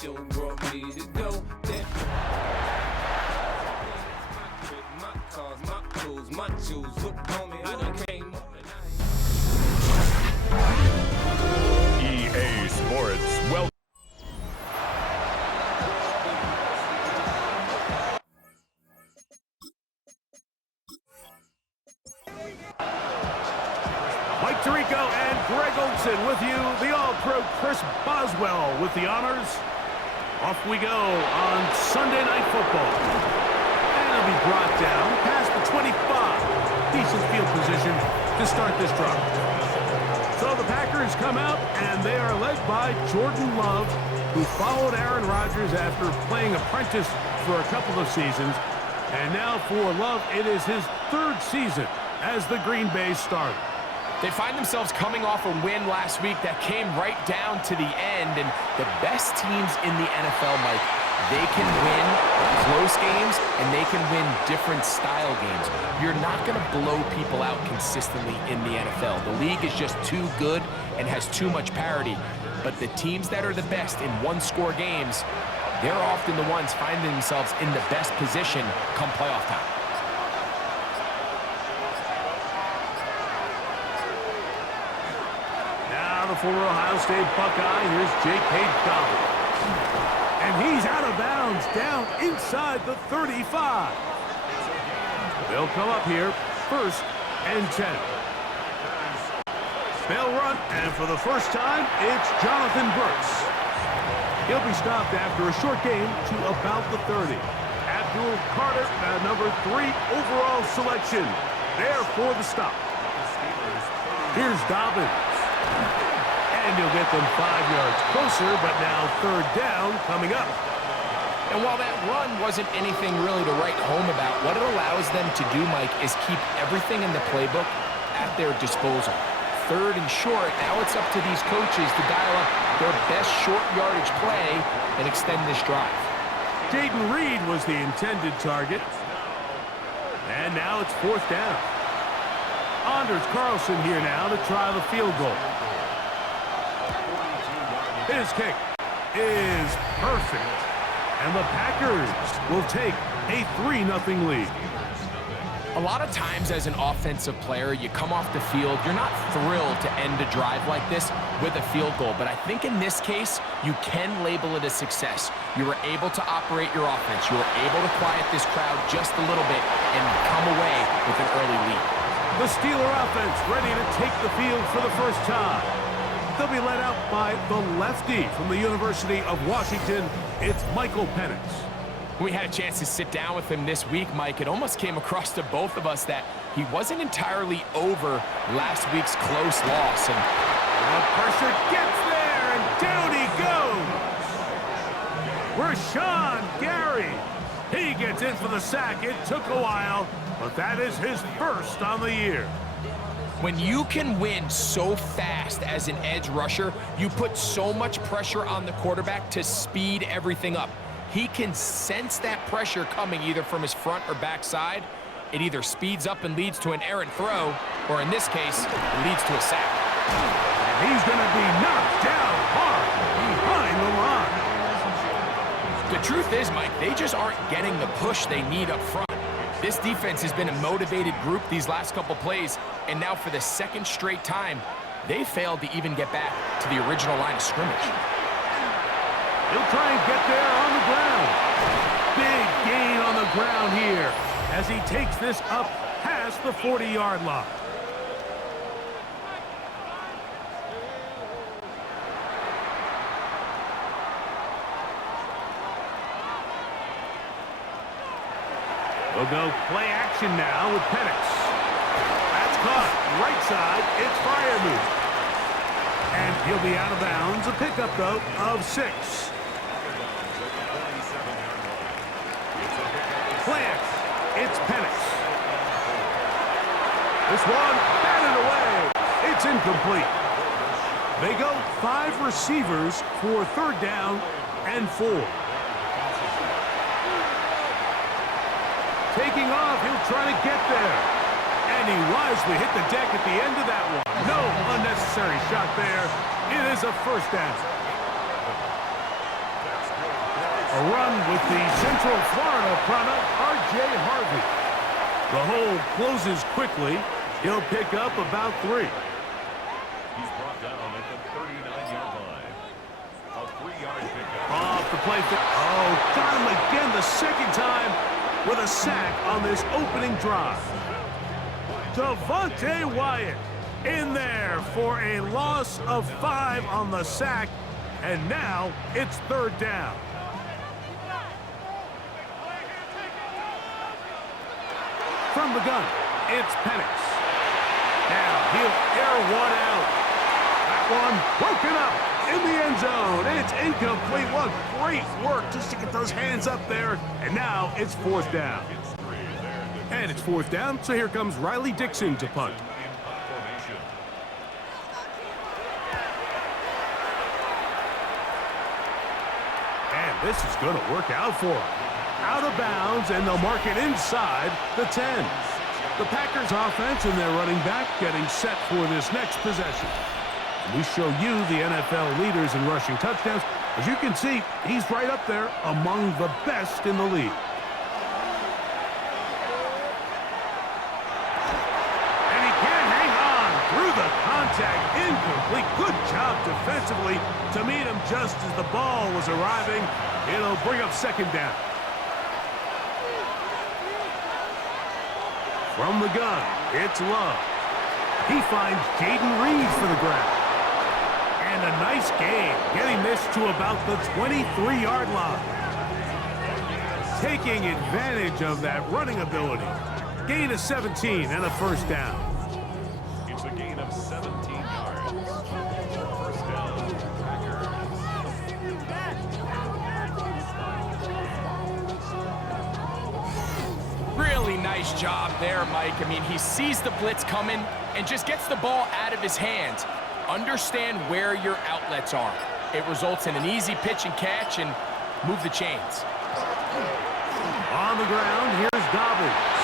show brought me to go. My cars, my clothes, my shoes. Look on me, I done came up and EA Sports. Well. Mike Tirico and Greg Olson with you. The All-Pro Chris Boswell with the honors. Off we go on Sunday Night Football. And it'll be brought down past the 25. Decent field position to start this drive. So the Packers come out, and they are led by Jordan Love, who followed Aaron Rodgers after playing apprentice for a couple of seasons. And now for Love, it is his third season as the Green Bay starter. They find themselves coming off a win last week that came right down to the end, and the best teams in the NFL, Mike, they can win close games, and they can win different style games. You're not going to blow people out consistently in the NFL. The league is just too good and has too much parity, but the teams that are the best in one-score games, they're often the ones finding themselves in the best position come playoff time. The former Ohio State Buckeye, here's J.K. Dobbins. And he's out of bounds, down inside the 35. They'll come up here, 1st and 10. They'll run, and for the first time, it's Jonathan Brooks. He'll be stopped after a short game to about the 30. Abdul Carter, number 3 overall selection, there for the stop. Here's Dobbins. And he'll get them 5 yards closer, but now 3rd down coming up. And while that run wasn't anything really to write home about, what it allows them to do, Mike, is keep everything in the playbook at their disposal. 3rd and short, now it's up to these coaches to dial up their best short yardage play and extend this drive. Jaden Reed was the intended target. And now it's 4th down. Anders Carlson here now to try the field goal. His kick is perfect. And the Packers will take a 3-0 lead. A lot of times as an offensive player, you come off the field, you're not thrilled to end a drive like this with a field goal. But I think in this case, you can label it a success. You were able to operate your offense. You were able to quiet this crowd just a little bit and come away with an early lead. The Steeler offense ready to take the field for the first time. They'll be led out by the lefty from the University of Washington. It's Michael Penix. We had a chance to sit down with him this week, Mike. It almost came across to both of us that he wasn't entirely over last week's close loss. And the pressure gets there, and down he goes. Rashawn Gary. He gets in for the sack. It took a while, but that is his first on the year. When you can win so fast as an edge rusher, you put so much pressure on the quarterback to speed everything up. He can sense that pressure coming either from his front or back side. It either speeds up and leads to an errant throw, or in this case, leads to a sack. And he's going to be knocked down hard behind the line. The truth is, Mike, they just aren't getting the push they need up front. This defense has been a motivated group these last couple plays, and now for the 2nd straight time, they failed to even get back to the original line of scrimmage. He'll try and get there on the ground. Big gain on the ground here as he takes this up past the 40-yard line. We'll go play action now with Penix. That's caught. Right side, it's Freiermuth. And he'll be out of bounds. A pickup, though, of 6. Plant. It's Penix. This one batted away. It's incomplete. They go 5 receivers for 3rd down and 4. Taking off, he'll try to get there. And he wisely hit the deck at the end of that one. No unnecessary shot there. It is a 1st down. A run with the Central Florida product, R.J. Harvey. The hole closes quickly. He'll pick up about 3. He's brought down at the 39-yard line. A 3-yard pickup. Off the play. Oh, got him again the second time with a sack on this opening drive. Devontae Wyatt in there for a loss of 5 on the sack, and now it's 3rd down. From the gun, it's Penix. Now he'll air one out. That one broken up in the end zone. It's incomplete. What great work just to get those hands up there. And now it's 4th down. And it's 4th down, so here comes Riley Dixon to punt. And this is going to work out for him. Out of bounds, and they'll mark it inside the 10. The Packers offense and their running back getting set for this next possession. We show you the NFL leaders in rushing touchdowns. As you can see, he's right up there among the best in the league. And he can't hang on through the contact. Incomplete. Good job defensively to meet him just as the ball was arriving. It'll bring up 2nd down. From the gun, it's Love. He finds Jaden Reed for the grab. And a nice gain, getting this to about the 23-yard line. Taking advantage of that running ability. Gain of 17 and a 1st down. It's a gain of 17 yards. 1st down, Packers. Really nice job there, Mike. I mean, he sees the blitz coming and just gets the ball out of his hands. Understand where your outlets are. It results in an easy pitch and catch and move the chains. On the ground, here's Dobbins.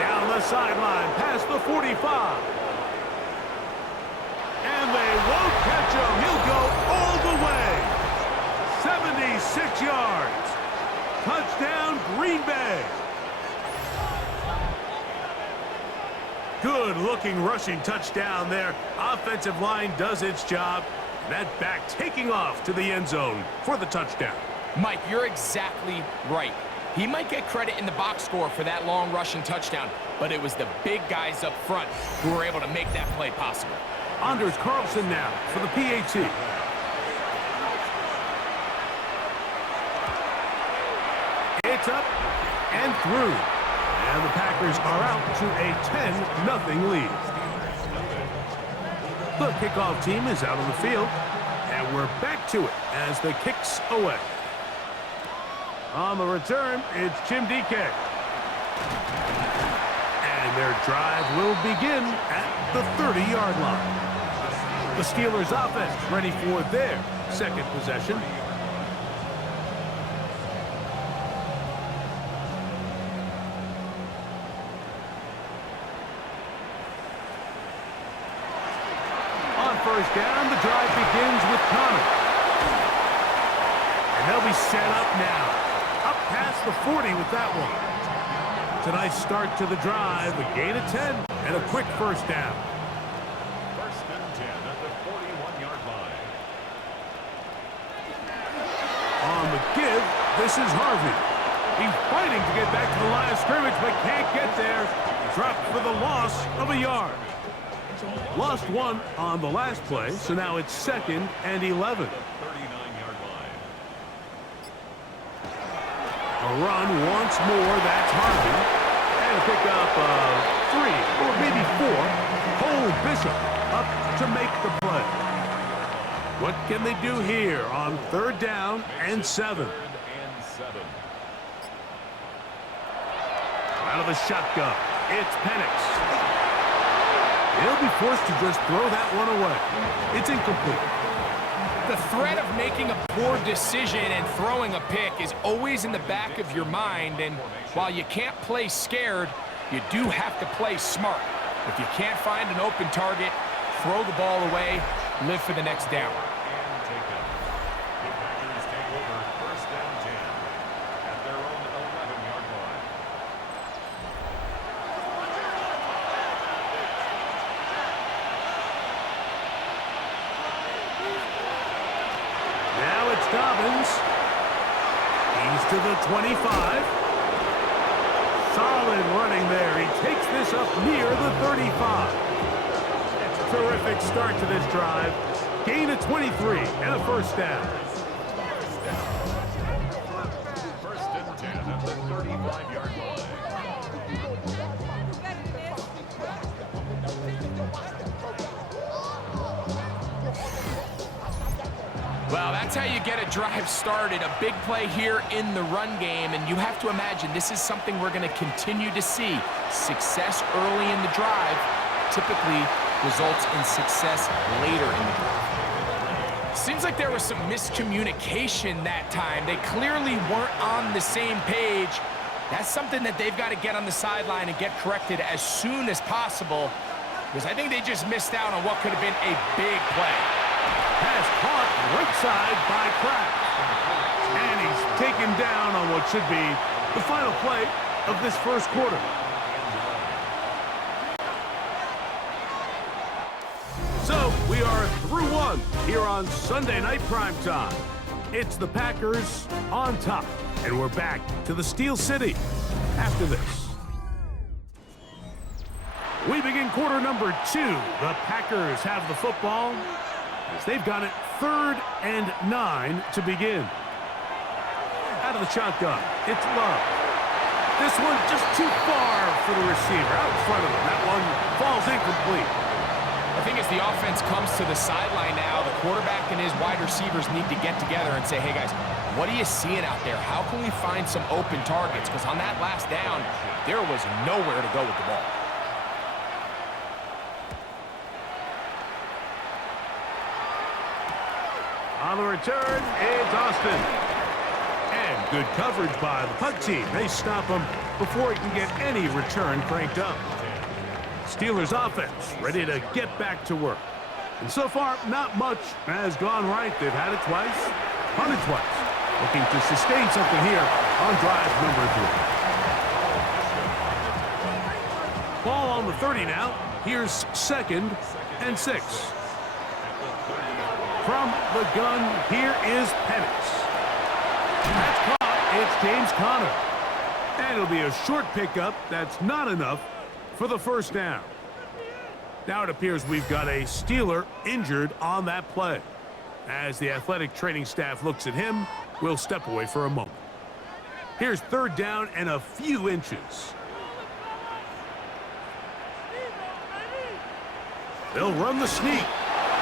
Down the sideline, past the 45. And they won't catch him. He'll go all the way. 76 yards. Touchdown, Green Bay. Good-looking rushing touchdown there. Offensive line does its job. That back taking off to the end zone for the touchdown. Mike, you're exactly right. He might get credit in the box score for that long rushing touchdown, but it was the big guys up front who were able to make that play possible. Anders Carlson now for the PAT. It's up and through. And the Packers are out to a 10-0 lead. The kickoff team is out on the field. And we're back to it as the kick's away. On the return, it's Jim DK. And their drive will begin at the 30-yard line. The Steelers offense ready for their 2nd possession. On 1st down, the drive begins with Connor. And they'll be set up now. Up past the 40 with that one. It's a nice start to the drive, a gain of 10, and a quick 1st down. 1st and 10 at the 41-yard line. On the give, this is Harvey. He's fighting to get back to the line of scrimmage, but can't get there. Dropped for the loss of a yard. Lost 1 on the last play, so now it's 2nd and 11. 39-yard line. A run once more, that's Harvey. And a pickup of 3, or maybe 4. Cole Bishop up to make the play. What can they do here on 3rd down and 7? 3rd and 7. Out of the shotgun, it's Penix. He'll be forced to just throw that one away. It's incomplete. The threat of making a poor decision and throwing a pick is always in the back of your mind, and while you can't play scared, you do have to play smart. If you can't find an open target, throw the ball away, live for the next down. Dobbins. He's to the 25. Solid running there. He takes this up near the 35. Terrific start to this drive. Gain of 23 and a first down. First and 10 at the 35-yard line. Well, that's how you get a drive started. A big play here in the run game, and you have to imagine this is something we're going to continue to see. Success early in the drive typically results in success later in the drive. Seems like there was some miscommunication that time. They clearly weren't on the same page. That's something that they've got to get on the sideline and get corrected as soon as possible, because I think they just missed out on what could have been a big play. Pass caught right side by Kraft. And he's taken down on what should be the final play of this first quarter. So we are through one here on Sunday Night Primetime. It's the Packers on top, and we're back to the Steel City after this. We begin quarter number 2. The Packers have the football. They've got it 3rd and 9 to begin. Out of the shotgun, it's Love. This one just too far for the receiver. Out in front of him. That one falls incomplete. I think as the offense comes to the sideline now, the quarterback and his wide receivers need to get together and say, hey guys, what are you seeing out there? How can we find some open targets? Because on that last down, there was nowhere to go with the ball. On the return, it's Austin. And good coverage by the punt team. They stop him before he can get any return cranked up. Steelers offense ready to get back to work. And so far, not much has gone right. They've had it twice, punted twice. Looking to sustain something here on drive number 3. Ball on the 30 now. Here's 2nd and 6. From the gun, here is Penix. That's caught. It's James Conner. And it'll be a short pickup. That's not enough for the first down. Now it appears we've got a Steeler injured on that play. As the athletic training staff looks at him, we'll step away for a moment. Here's 3rd down and a few inches. They'll run the sneak.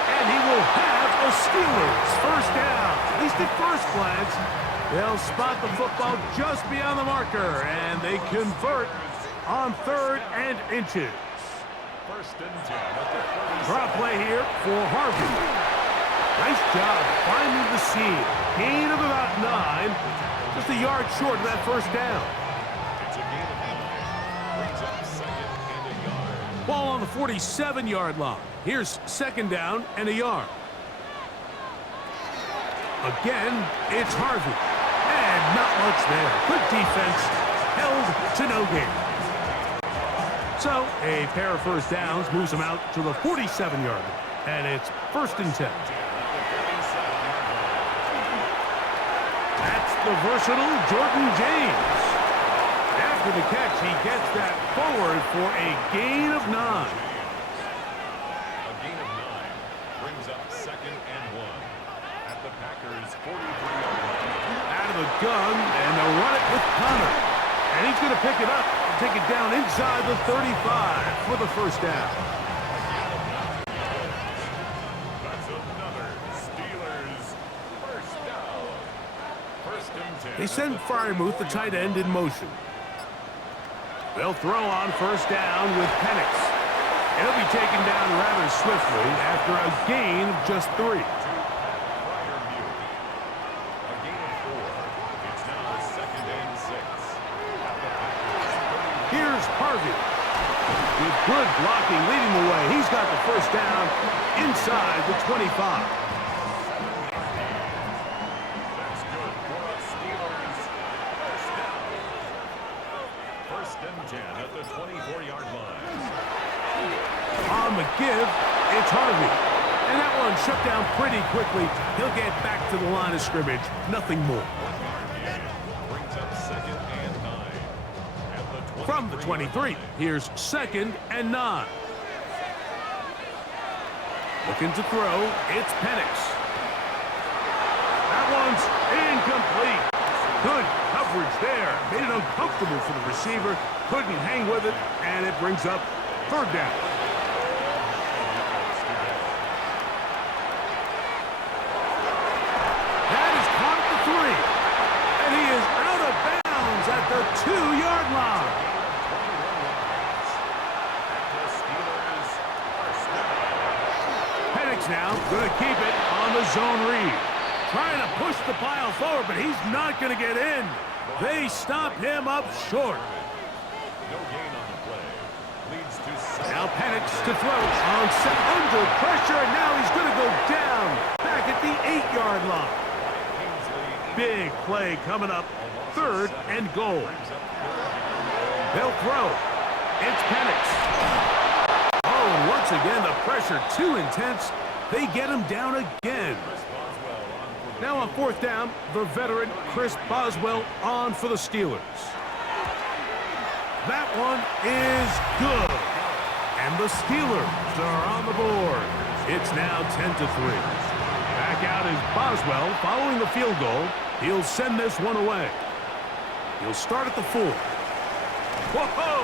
And he will have a Steelers first down. At least at first glance, they'll spot the football just beyond the marker, and they convert on 3rd and inches. First and 10. Drop play here for Harvey. Nice job finding the seam. Gain of about 9. Just a yard short of that first down. It's a gain of 9. Brings up 2nd and a yard. Ball on the 47-yard line. Here's 2nd down and a yard. Again, it's Harvey. And not much there. Good defense. Held to no gain. So, a pair of first downs moves them out to the 47-yard line. And it's 1st and 10. That's the versatile Jordan James. After the catch, he gets that forward for a gain of 9. Out of the gun, and they'll run it with Conner. And he's going to pick it up and take it down inside the 35 for the first down. That's another Steelers first down. 1st and 10. They send Freiermuth, the tight end, in motion. They'll throw on first down with Penix. He'll be taken down rather swiftly after a gain of just 3. Here's Harvey. With good blocking leading the way. He's got the first down inside the 25. That's good for a Steelers first down. 1st and 10 at the 24-yard line. On the give, it's Harvey. And that one shut down pretty quickly. He'll get back to the line of scrimmage. Nothing more. Brings up 2nd and 9. At the From the 23, here's 2nd and 9. Looking to throw, it's Penix. That one's incomplete. Good coverage there. Made it uncomfortable for the receiver. Couldn't hang with it, and it brings up 3rd down. That is caught at the 3. And he is out of bounds at the 2-yard line. Penix now going to keep it on the zone read. Trying to push the pile forward, but he's not going to get in. They stop him up short. No gain on the play. Leads to Now Penix to throw on set under pressure, and now he's going to go down back at the 8-yard line. Big play coming up, 3rd and goal. They'll throw. It's Penix. Oh, and once again, the pressure too intense. They get him down again. Now on 4th down, the veteran Chris Boswell on for the Steelers. That one is good. And the Steelers are on the board. It's now 10-3. Back out is Boswell following the field goal. He'll send this one away. He'll start at the 4. Whoa!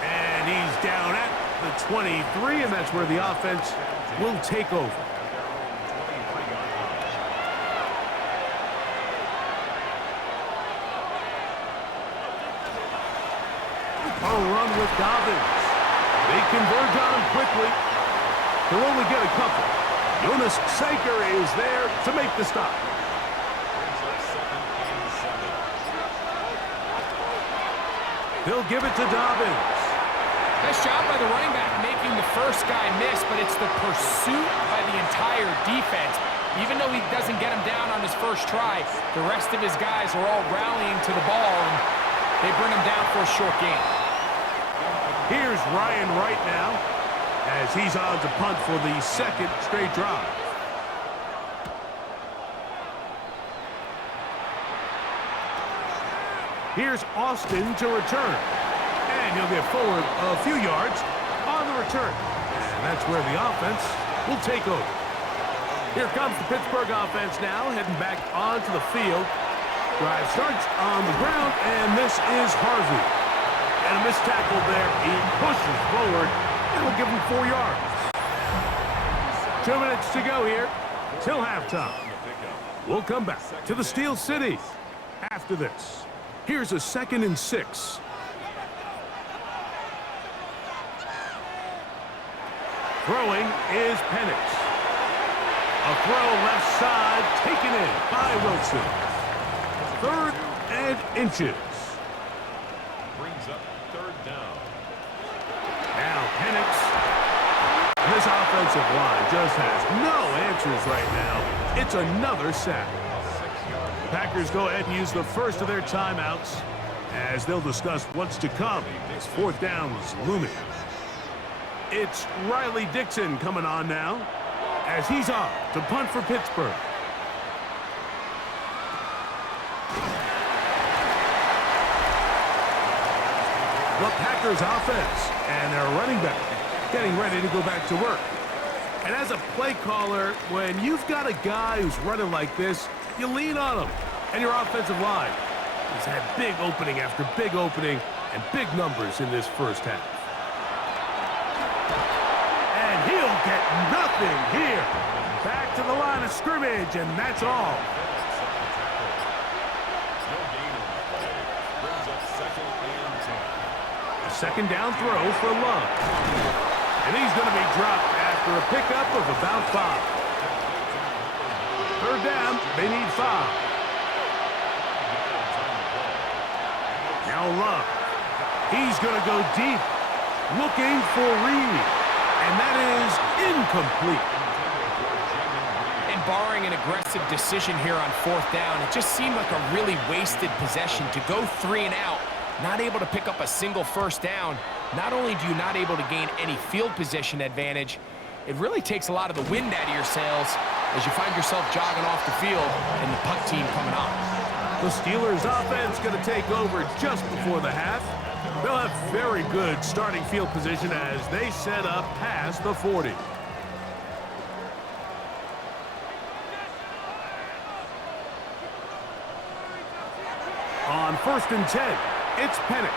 And he's down at the 23, and that's where the offense will take over. A run with Dobbins. They converge on him quickly. He'll only get a couple. Jonas Saker is there to make the stop. They'll give it to Dobbins. Nice job by the running back making the first guy miss, but it's the pursuit by the entire defense. Even though he doesn't get him down on his first try, the rest of his guys are all rallying to the ball, and they bring him down for a short gain. Here's Ryan Wright now, as he's on to punt for the 2nd straight drive. Here's Austin to return. And he'll get forward a few yards on the return. And that's where the offense will take over. Here comes the Pittsburgh offense now, heading back onto the field. Drive starts on the ground, and this is Harvey. And a missed tackle there. He pushes forward. It'll give him 4 yards. 2 minutes to go here till halftime. We'll come back to the Steel City after this. Here's a 2nd and 6. Throwing is Penix. A throw left side taken in by Wilson. 3rd and inches. brings up 3rd down. Now Penix. This offensive line just has no answers right now. It's another sack. Packers go ahead and use the first of their timeouts as they'll discuss what's to come. This 4th down was looming. It's Riley Dixon coming on now as he's on to punt for Pittsburgh. The Packers offense and their running back getting ready to go back to work. And as a play caller, when you've got a guy who's running like this, you lean on him. And your offensive line has had big opening after big opening and big numbers in this first half. And he'll get nothing here. Back to the line of scrimmage, and that's all. A 2nd down throw for Love. And he's going to be dropped after a pickup of about 5. 3rd down, they need 5. Now Love. He's going to go deep, looking for Reed. And that is incomplete. And barring an aggressive decision here on 4th down, it just seemed like a really wasted possession to go 3 and out, not able to pick up a single 1st down. Not only do you not able to gain any field position advantage, it really takes a lot of the wind out of your sails as you find yourself jogging off the field and the punt team coming on. The Steelers offense going to take over just before the half. They'll have very good starting field position as they set up past the 40. On 1st and 10, it's Penix.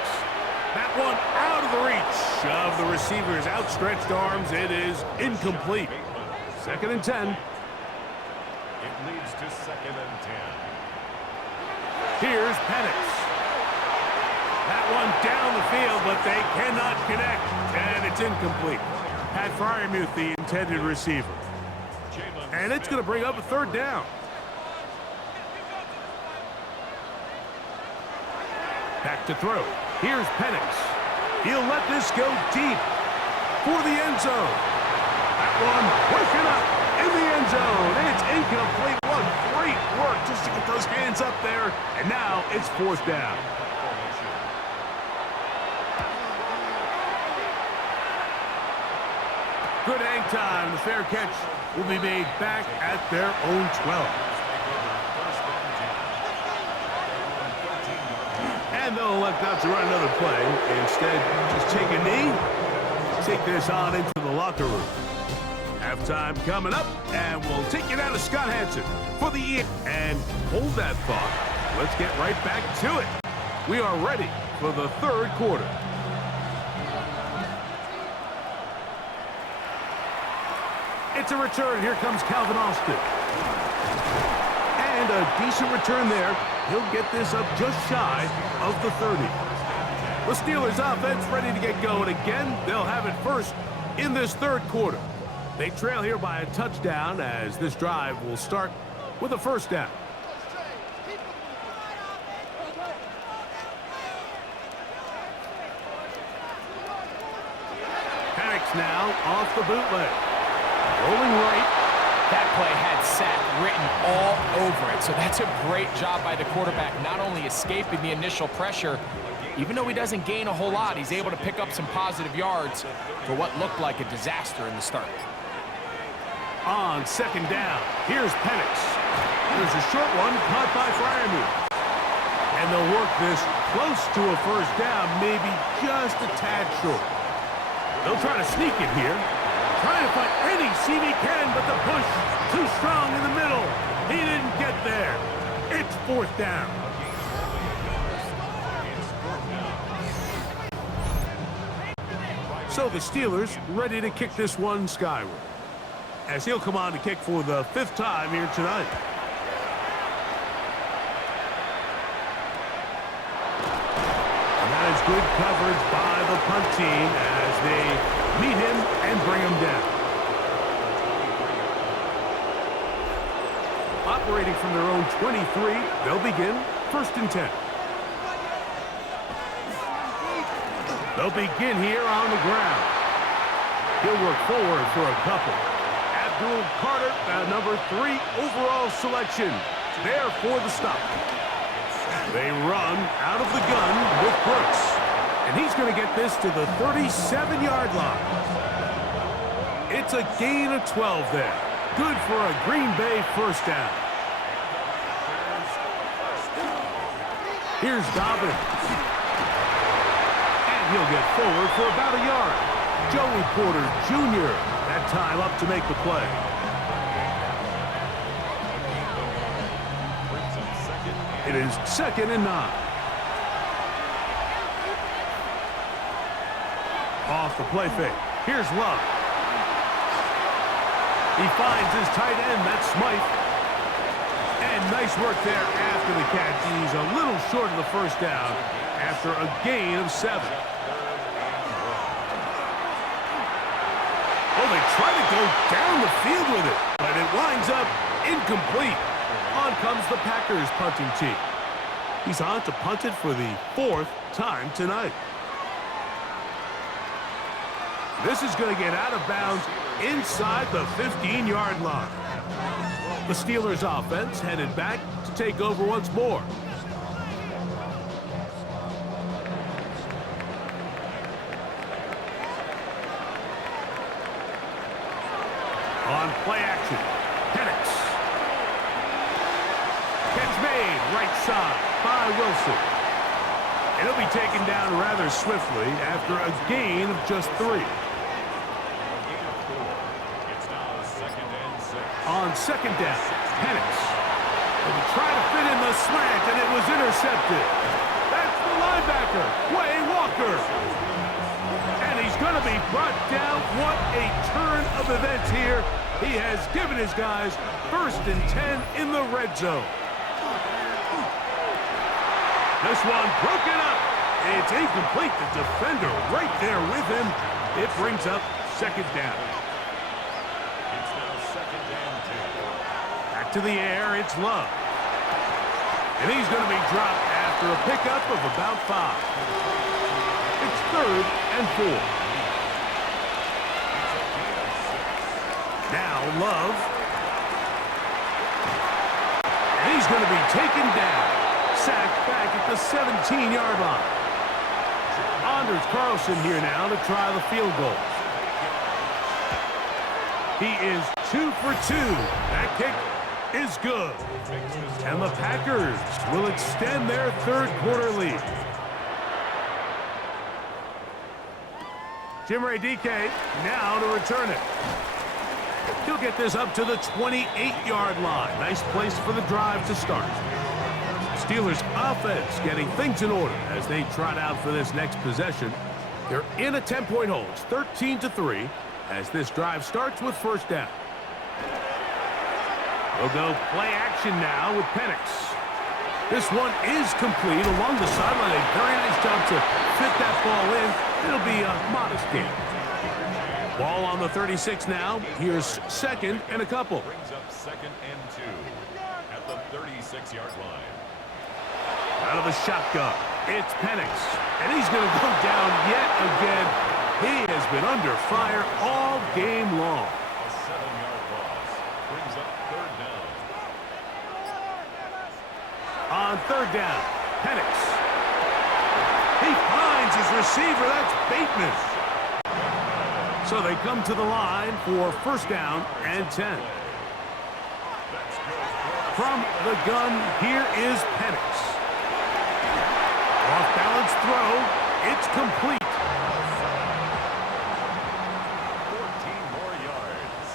That one out of the reach of the receiver's outstretched arms. It is incomplete. 2nd and 10. It leads to 2nd and 10. Here's Penix. That one down the field, but they cannot connect, and it's incomplete. Pat Fryermuth, the intended receiver. And it's going to bring up a 3rd down. Back to throw. Here's Penix. He'll let this go deep for the end zone. That one pushing up in the end zone. It's incomplete. What great work just to get those hands up there. And now it's 4th down. Good hang time. The fair catch will be made back at their own 12. And they'll elect not to run another play. Instead, just take a knee, take this on into the locker room. Halftime coming up, and we'll take you down to Scott Hansen for the and hold that thought. Let's get right back to it. We are ready for the 3rd quarter. It's a return. Here comes Calvin Austin. And a decent return there. He'll get this up just shy of the 30. The Steelers offense ready to get going again. They'll have it first in this 3rd quarter. They trail here by a touchdown as this drive will start with a 1st down. Penix now off the bootleg. Rolling right. That play had sack written all over it, so that's a great job by the quarterback, not only escaping the initial pressure, even though he doesn't gain a whole lot, he's able to pick up some positive yards for what looked like a disaster in the start. On 2nd down, here's Penix. There's a short one caught by Fryermuth. And they'll work this close to a 1st down, maybe just a tad short. They'll try to sneak it here. Trying to find any seam he can, but the push too strong in the middle. He didn't get there. It's 4th down. So the Steelers ready to kick this one skyward, as he'll come on to kick for the 5th time here tonight. And that is good coverage by the punt team as they meet him and bring him down. Operating from their own 23, they'll begin 1st and 10. They'll begin here on the ground. He'll work forward for a couple. Abdul Carter, number 3 overall selection, there for the stop. They run out of the gun with Brooks. And he's going to get this to the 37-yard line. It's a gain of 12 there. Good for a Green Bay 1st down. Here's Dobbins. And he'll get forward for about a yard. Joey Porter Jr. that time up to make the play. It is 2nd and 9. Off the play fake. Here's Love. He finds his tight end, that's Smythe. And nice work there after the catch. He's a little short of the 1st down after a gain of 7. Oh, they try to go down the field with it, but it winds up incomplete. On comes the Packers punting team. He's on to punt it for the 4th time tonight. This is going to get out of bounds inside the 15-yard line. The Steelers offense headed back to take over once more. On play action, Penix. Catch made, right side by Wilson. It'll be taken down rather swiftly after a gain of just 3. On second down, Penix. They try to fit in the slant, and it was intercepted. That's the linebacker, Quay Walker. And he's going to be brought down. What a turn of events here. He has given his guys 1st and 10 in the red zone. This one broken up. It's incomplete. The defender right there with him. It brings up 2nd down. It's now 2nd and 2. Back to the air, it's Love. And he's going to be dropped after a pickup of about 5. It's 3rd and 4. Now Love. And he's going to be taken down. Sacked back at the 17-yard line. Anders Carlson here now to try the field goal. He is 2 for 2. That kick is good. And the Packers will extend their 3rd quarter lead. Jim Ray DK now to return it. He'll get this up to the 28-yard line. Nice place for the drive to start. Steelers offense getting things in order as they trot out for this next possession. They're in a 10-point hole. It's 13-3 as this drive starts with 1st down. We'll go play action now with Penix. This one is complete along the sideline. A very nice job to fit that ball in. It'll be a modest gain. Ball on the 36 now. Here's 2nd and a couple. Brings up 2nd and 2 at the 36-yard line. Out of the shotgun, it's Penix, and he's going to go down yet again. He has been under fire all game long. A 7-yard loss brings up 3rd down. On 3rd down, Penix. He finds his receiver. That's Bateman. So they come to the line for 1st down and 10. From the gun, here is Penix. Off-balance throw. It's complete. 14 more yards.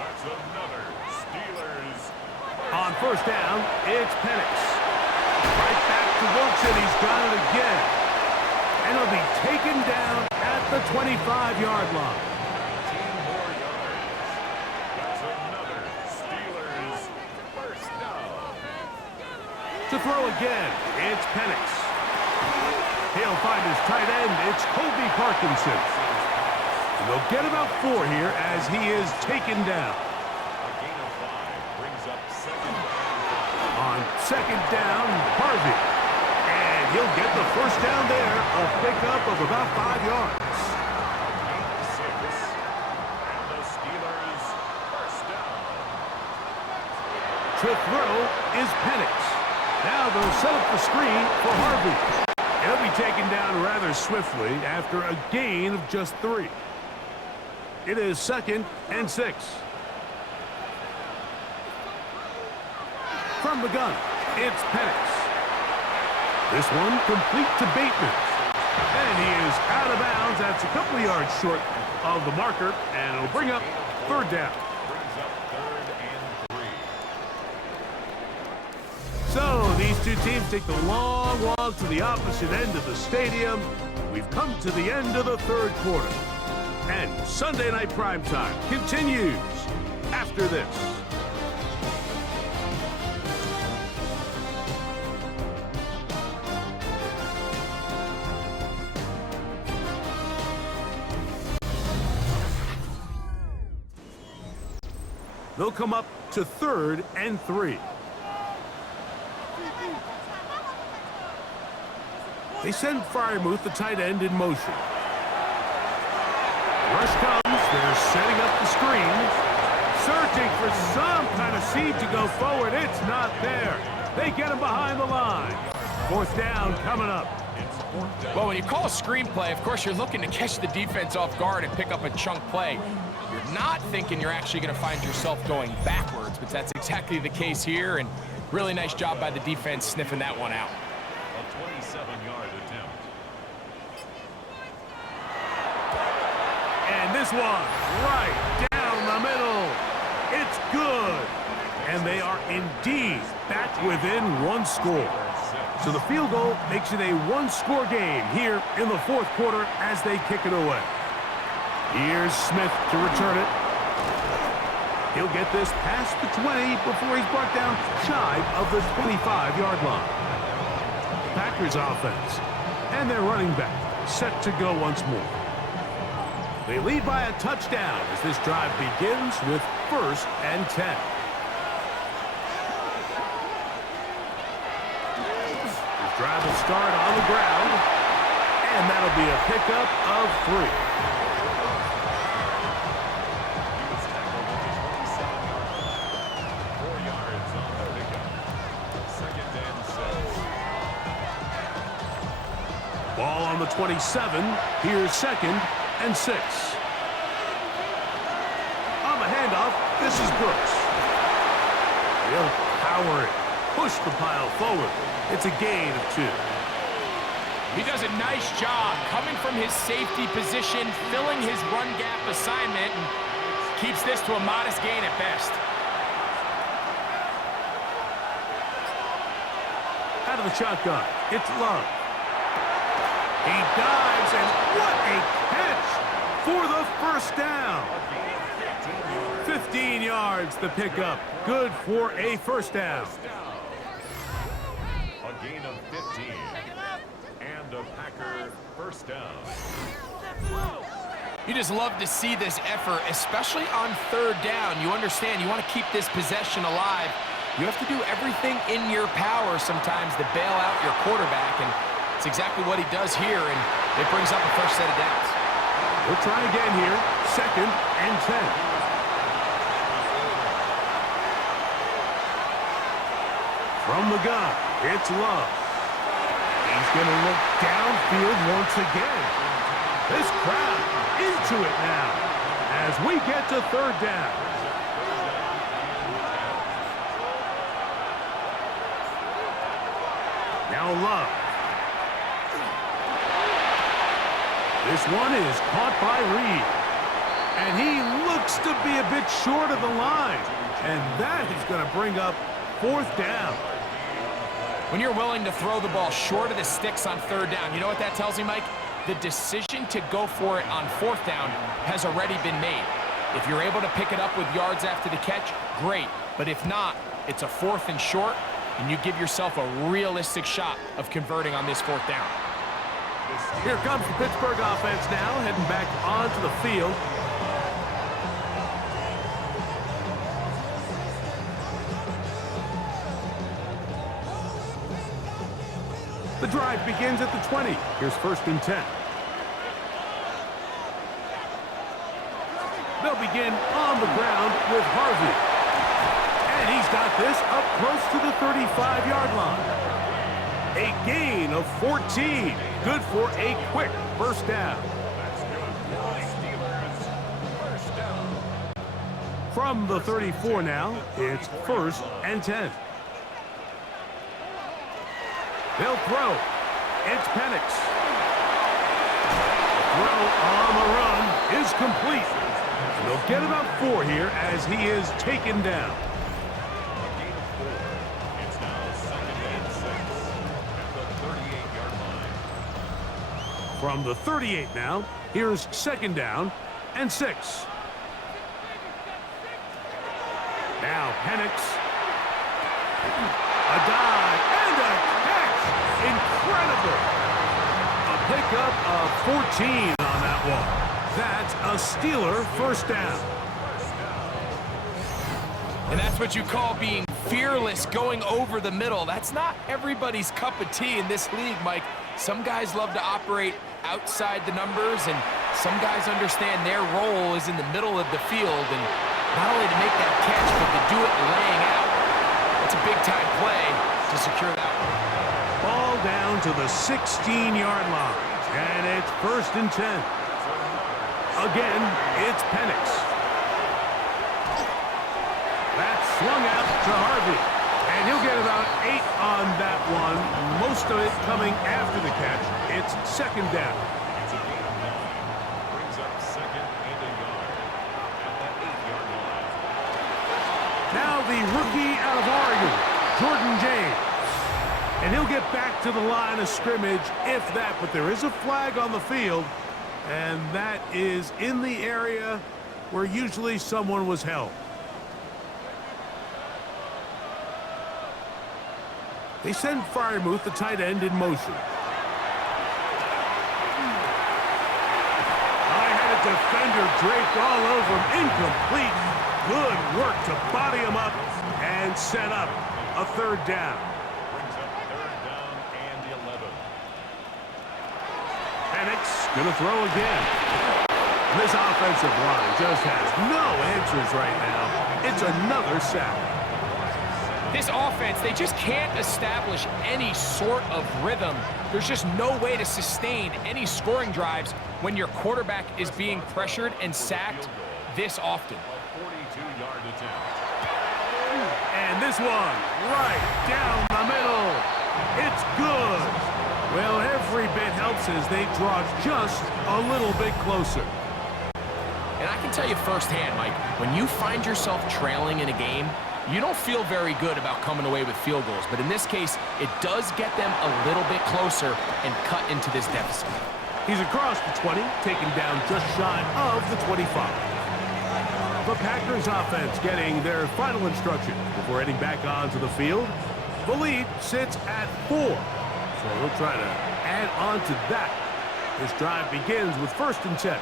That's another Steelers. On 1st down, it's Penix. Right back to Wilson. He's got it again. And he'll be taken down at the 25-yard line. 14 more yards. That's another Steelers 1st down. To throw again, it's Penix. He'll find his tight end. It's Kobe Parkinson. And they'll get about 4 here as he is taken down. A gain of 5 brings up 2nd down. On 2nd down, Harvey. And he'll get the 1st down there. A pickup of about 5 yards. Gain of 6. And the Steelers 1st down. To throw is Penix. Now they'll set up the screen for Harvey. He'll be taken down rather swiftly after a gain of just 3. It is 2nd and 6. From the gun, it's Penix. This one complete to Bateman. And he is out of bounds. That's a couple of yards short of the marker, and it'll bring up 3rd down. Brings up 3rd and 3. So these two teams take the long walk to the opposite end of the stadium. We've come to the end of the 3rd quarter. And Sunday Night Primetime continues after this. They'll come up to 3rd and 3. They send Freiermuth, the tight end, in motion. Rush comes. They're setting up the screen. Searching for some kind of seed to go forward. It's not there. They get him behind the line. 4th down coming up. Well, when you call a screen play, of course, you're looking to catch the defense off guard and pick up a chunk play. you're not thinking you're actually going to find yourself going backwards, but that's exactly the case here, and really nice job by the defense sniffing that one out. A 27-yard attempt. And this one, right down the middle. It's good. And they are indeed back within one score. So the field goal makes it a one-score game here in the fourth quarter as they kick it away. Here's Smith to return it. He'll get this past the 20 before he's brought down shy of the 25-yard line. Packers offense and their running back set to go once more. They lead by a touchdown as this drive begins with 1st and 10. This drive will start on the ground, and that'll be a pickup of 3. He was tackled at the 27-yard line. 4 yards on the pickup. 2nd and 6. Ball on the 27. Here's 2nd and 6. On the handoff, this is Brooks. He'll power it. Push the pile forward. It's a gain of 2. He does a nice job coming from his safety position, filling his run gap assignment, and keeps this to a modest gain at best. Out of the shotgun, it's Love. He dives, and what a catch for the 1st down. 15 yards the pickup. Good for a 1st down. A gain of 15. And a Packer 1st down. You just love to see this effort, especially on 3rd down. You understand, you want to keep this possession alive. You have to do everything in your power sometimes to bail out your quarterback, and it's exactly what he does here, and it brings up a 1st set of downs. We'll try again here. 2nd and 10. From the gun, it's Love. He's going to look downfield once again. This crowd into it now as we get to 3rd down. Now Love. This one is caught by Reed. And he looks to be a bit short of the line. And that is going to bring up 4th down. When you're willing to throw the ball short of the sticks on 3rd down, you know what that tells me, Mike? The decision to go for it on 4th down has already been made. If you're able to pick it up with yards after the catch, great. But if not, it's a 4th and short, and you give yourself a realistic shot of converting on this 4th down. Here comes the Pittsburgh offense now, heading back onto the field. The drive begins at the 20. Here's 1st and 10. They'll begin on the ground with Harvey. And he's got this up close to the 35-yard line. A gain of 14. Good for a quick 1st down. That's good for the Steelers. 1st down. From the 34 now, it's 1st and 10. They'll throw. It's Penix. Throw on the run is complete. And they'll get about 4 here as he is taken down. A gain of 4. It's now 2nd and 6 at the 38-yard line. From the 38 now, here's 2nd down and 6. Now Penix. A dive and a catch. Incredible. A pickup of 14 on that one. That's a Steeler 1st down. And that's what you call being fearless, going over the middle. That's not everybody's cup of tea in this league, Mike. Some guys love to operate outside the numbers, and some guys understand their role is in the middle of the field, and not only to make that catch, but to do it laying out. That's a big-time play to secure that one. Ball down to the 16-yard line, and it's 1st and 10. Again, it's Penix. That's swung out to Harvey. And he'll get about 8 on that one, most of it coming after the catch. It's second down. It's a gain of 9. Brings up second and a yard at that 8-yard line. Now the rookie out of Oregon, Jordan James. And he'll get back to the line of scrimmage, if that. But there is a flag on the field, and that is in the area where usually someone was held. They send Freiermuth, the tight end, in motion. I had a defender draped all over him. Incomplete. Good work to body him up and set up a third down. Brings up third down and 11. Penix gonna throw again. This offensive line just has no answers right now. It's another sack. This offense, they just can't establish any sort of rhythm. There's just no way to sustain any scoring drives when your quarterback is being pressured and sacked this often. A 42-yard attempt. And this one, right down the middle. It's good. Well, every bit helps as they draw just a little bit closer. And I can tell you firsthand, Mike, when you find yourself trailing in a game, you don't feel very good about coming away with field goals. But in this case, it does get them a little bit closer and cut into this deficit. He's across the 20, taken down just shy of the 25. The Packers offense getting their final instruction before heading back onto the field. The lead sits at 4. So we'll try to add on to that. This drive begins with 1st and 10.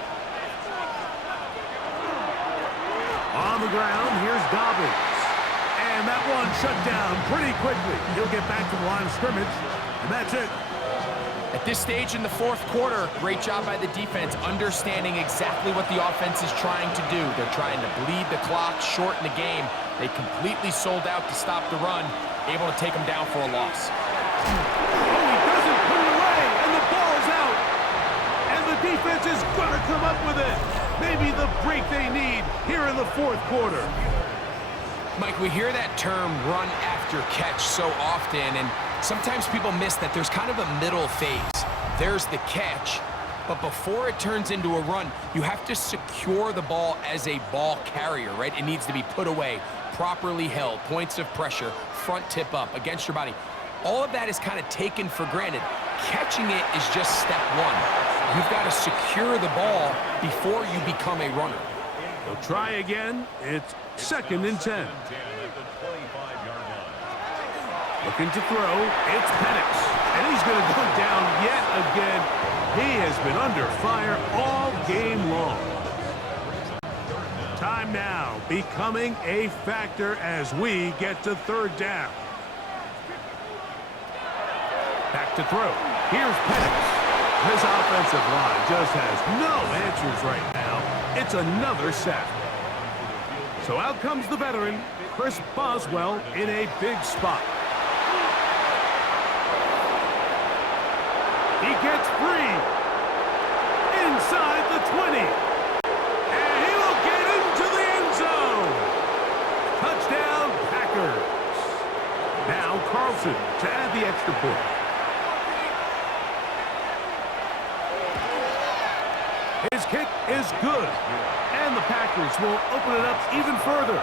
On the ground, here's Dobbins. And that one shut down pretty quickly. He'll get back to the line of scrimmage, and that's it. At this stage in the 4th quarter, great job by the defense understanding exactly what the offense is trying to do. They're trying to bleed the clock, shorten the game. They completely sold out to stop the run, able to take them down for a loss. Oh, he doesn't put it away, and the ball's out. And the defense is going to come up with it. Maybe the break they need here in the 4th quarter. Mike, we hear that term run after catch so often, and sometimes people miss that there's kind of a middle phase. There's the catch, but before it turns into a run, you have to secure the ball as a ball carrier, right? It needs to be put away, properly held, points of pressure, front tip up against your body. All of that is kind of taken for granted. Catching it is just step one. You've got to secure the ball before you become a runner. They'll try again. It's 2nd and 10. Looking to throw. It's Penix. And he's going to go down yet again. He has been under fire all game long. Time now becoming a factor as we get to 3rd down. Back to throw. Here's Penix. This offensive line just has no answers right now. It's another sack. So out comes the veteran, Chris Boswell, in a big spot. He gets free inside the 20. And he will get into the end zone. Touchdown, Packers. Now Carlson to add the extra point. His kick is good. And the Packers will open it up even further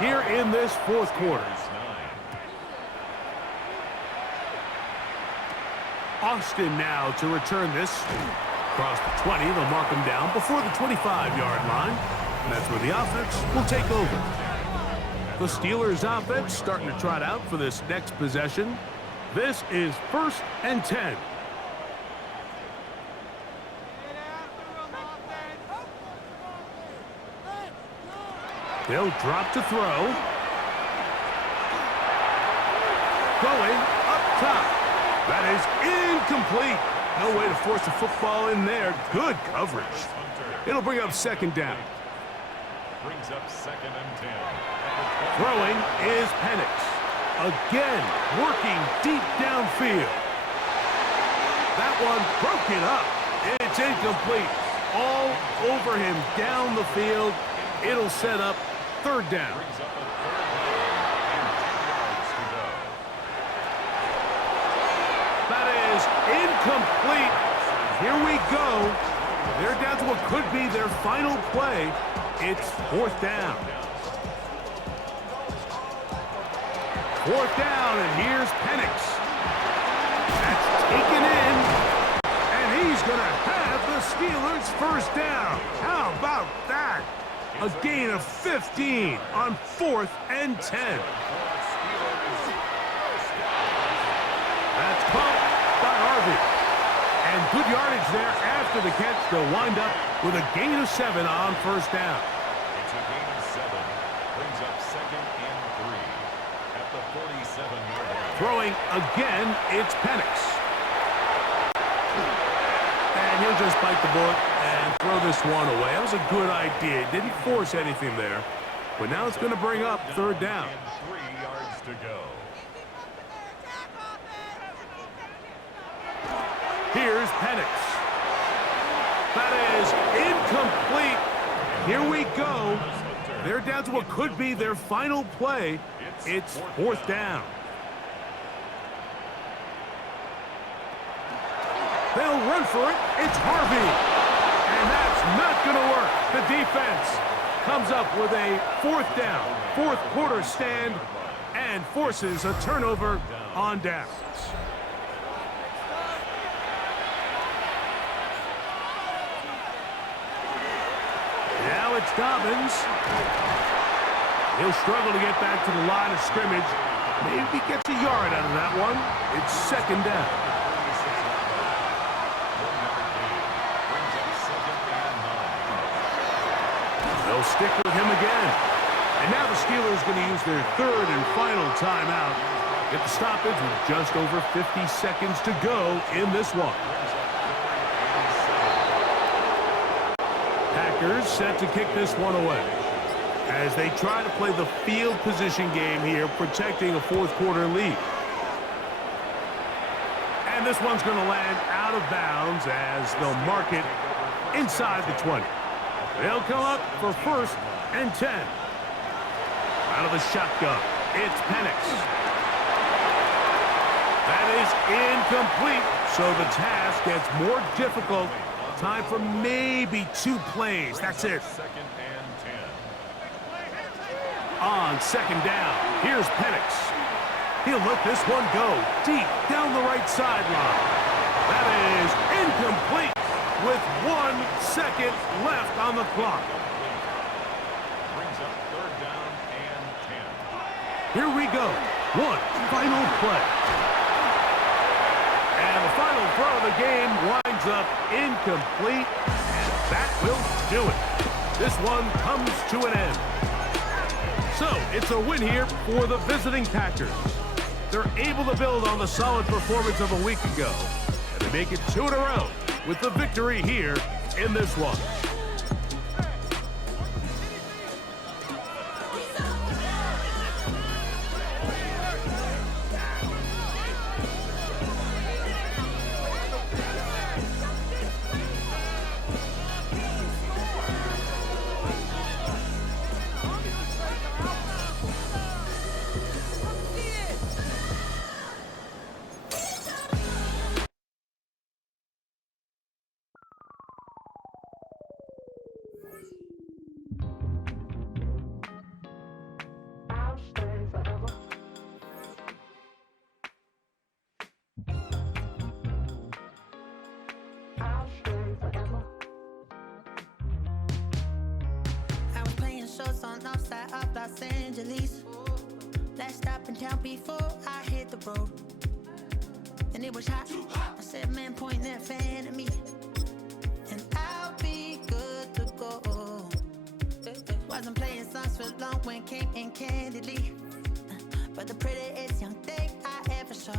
here in this 4th quarter. Austin now to return this. Across the 20, they'll mark him down before the 25-yard line. And that's where the offense will take over. The Steelers offense starting to trot out for this next possession. This is 1st and 10. They'll drop to throw. Going up top. That is incomplete. No way to force a football in there. Good coverage. It'll bring up 2nd down. Brings up 2nd and 10. Throwing is Penix. Again, working deep downfield. That one broken up. It's incomplete. All over him down the field. It'll set up 3rd down. here we go. They're down to what could be their final play. It's fourth down. Fourth down, and here's Penix. That's taken in, and he's going to have the Steelers first down. How about that? A gain of 15 on 4th and 10. That's caught by Harvey. And good yardage there after the catch. They'll wind up with a gain of 7 on first down. It's a gain of 7. Brings up 2nd and 3 at the 47-yard line. Throwing again, it's Penix. And he'll just bite the bullet and throw this one away. That was a good idea. Didn't force anything there. But now it's going to bring up third down. And 3 yards to go. Here's Penix. That is incomplete. Here we go. They're down to what could be their final play. It's fourth down. They'll run for it. It's Harvey. And that's not going to work. The defense comes up with a fourth down, fourth quarter stand, and forces a turnover on downs. Now it's Dobbins. He'll struggle to get back to the line of scrimmage. Maybe gets a yard out of that one. It's second down. They'll stick with him again. And now the Steelers going to use their third and final timeout. Get the stoppage with just over 50 seconds to go in this one. Packers set to kick this one away as they try to play the field position game here, protecting a fourth quarter lead. And this one's going to land out of bounds as they'll mark it inside the 20. They'll come up for first and 10. Out of the shotgun, it's Penix. That is incomplete, so the task gets more difficult. Time for maybe 2 plays. That's it. Second and 10. On second down, here's Penix. He'll let this one go deep down the right sideline. That is incomplete with 1 second left on the clock. Brings up third down and 10. Here we go. One final play. And the final throw of the game winds up incomplete, and that will do it. This one comes to an end. So, it's a win here for the visiting Packers. They're able to build on the solid performance of a week ago, and they make it 2 in a row with the victory here in this one. On outside of Los Angeles. Last stop in town before I hit the road. And it was hot. I said, man, point that fan at me. And I'll be good to go. Wasn't playing songs for long when came in candidly. But the prettiest young thing I ever saw.